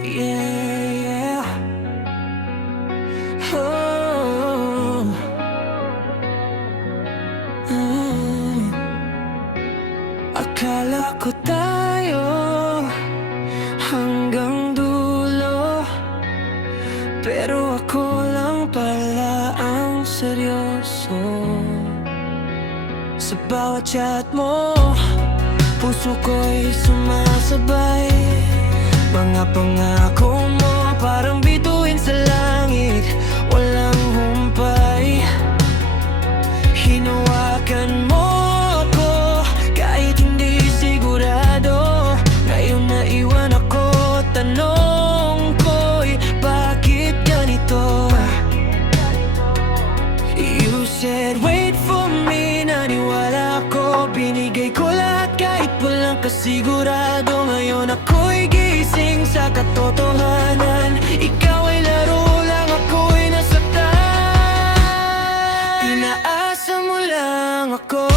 Yeah, yeah. Oh. Mm. Akala ko tayo hanggang dulo, pero ako lang pala ang seryoso. Sa bawat chat mo, puso ko'y sumasabay. Mga pangako mo parang bituin sa langit, walang humpay. Hinawakan mo ako kahit hindi sigurado. Ngayon naiwan ako, tanong ko'y bakit ganito? You said wait for me, naniwala ako. Binigay ko lahat kahit walang kasigurado. Ngayon ako'y gising sa katotohanan. Ikaw ay laro lang, ako'y nasaktan. Inaasa mo lang ako,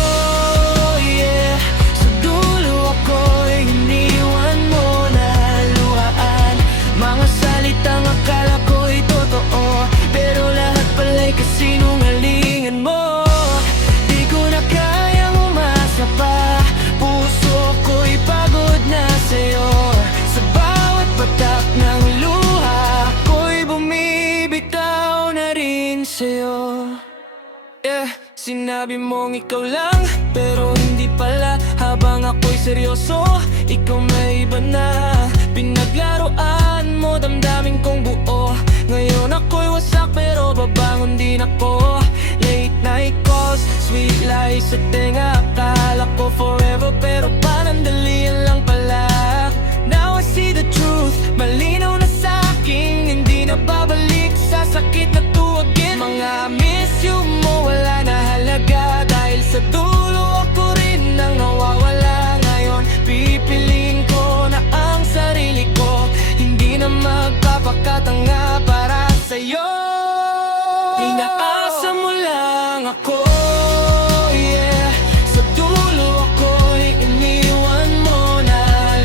yeah. Sa dulo ako'y iniwan mo na luhaan. Mga salitang akala ko'y totoo, pero lahat pala'y kasinungalingan mo. Di ko na kayang umasa pa, puso ko'y pagod na sa'yo. Sa bawat patak ng luha, ako'y bumibitaw na rin sa'yo. Yeah, sinabi mong ikaw lang, pero hindi pala. Habang ako'y seryoso, ikaw na iba na. Pinaglaruan mo damdamin kong buo. Ngayon ako'y wasak pero babangon din ako. Late night calls, sweet lies sa tenga. Akala ko forever pero panandalian lang pala. Now I see the truth, malinaw na sa'king hindi na babalik sa sakit na tuwagin. Mga miss you mo wala na halaga, dahil sa dulo ako rin ang nawawala. Ngayon pipiliin ko na ang sarili ko, hindi na magpapakatanga para sa'yo. Inaasa mo lang ako, yeah. Sa dulo ako'y iniwan mo na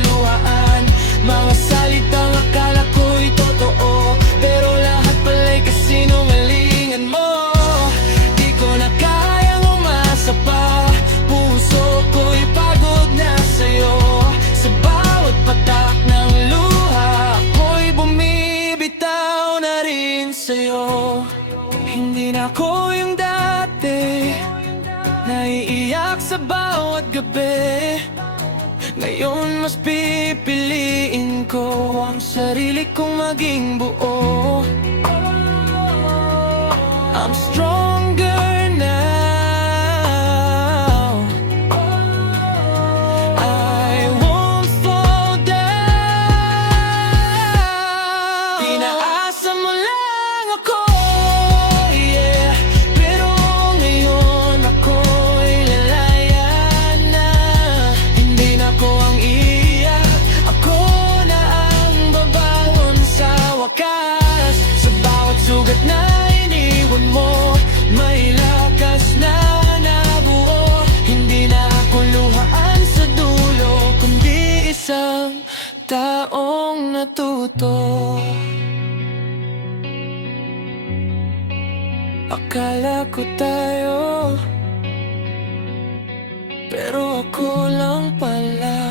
luhaan. Mga salitang akala ko'y totoo, pero lahat pala'y kasinungalingan mo. Di ko na kayang umasa pa, puso ko'y pagod na sa'yo. Sa bawat patak ng luha, ako'y bumibitaw na rin sa'yo. Hindi na ako yung dati, naiiyak sa bawat gabi. Ngayon mas pipiliin ko ang sarili kong maging buo. I'm stronger now, I won't fall down. Inaasa mo lang ako, yeah. Pero ngayon ako'y lalaya na. Hindi na ako ang iiyak, ako na ang babangon sa wakas. Sa bawat sugat na iniwan mo, may lakas na nabuo. Hindi na ako luhaan sa dulo, kundi isang taong natuto. Akala ko tayo, pero ako lang pala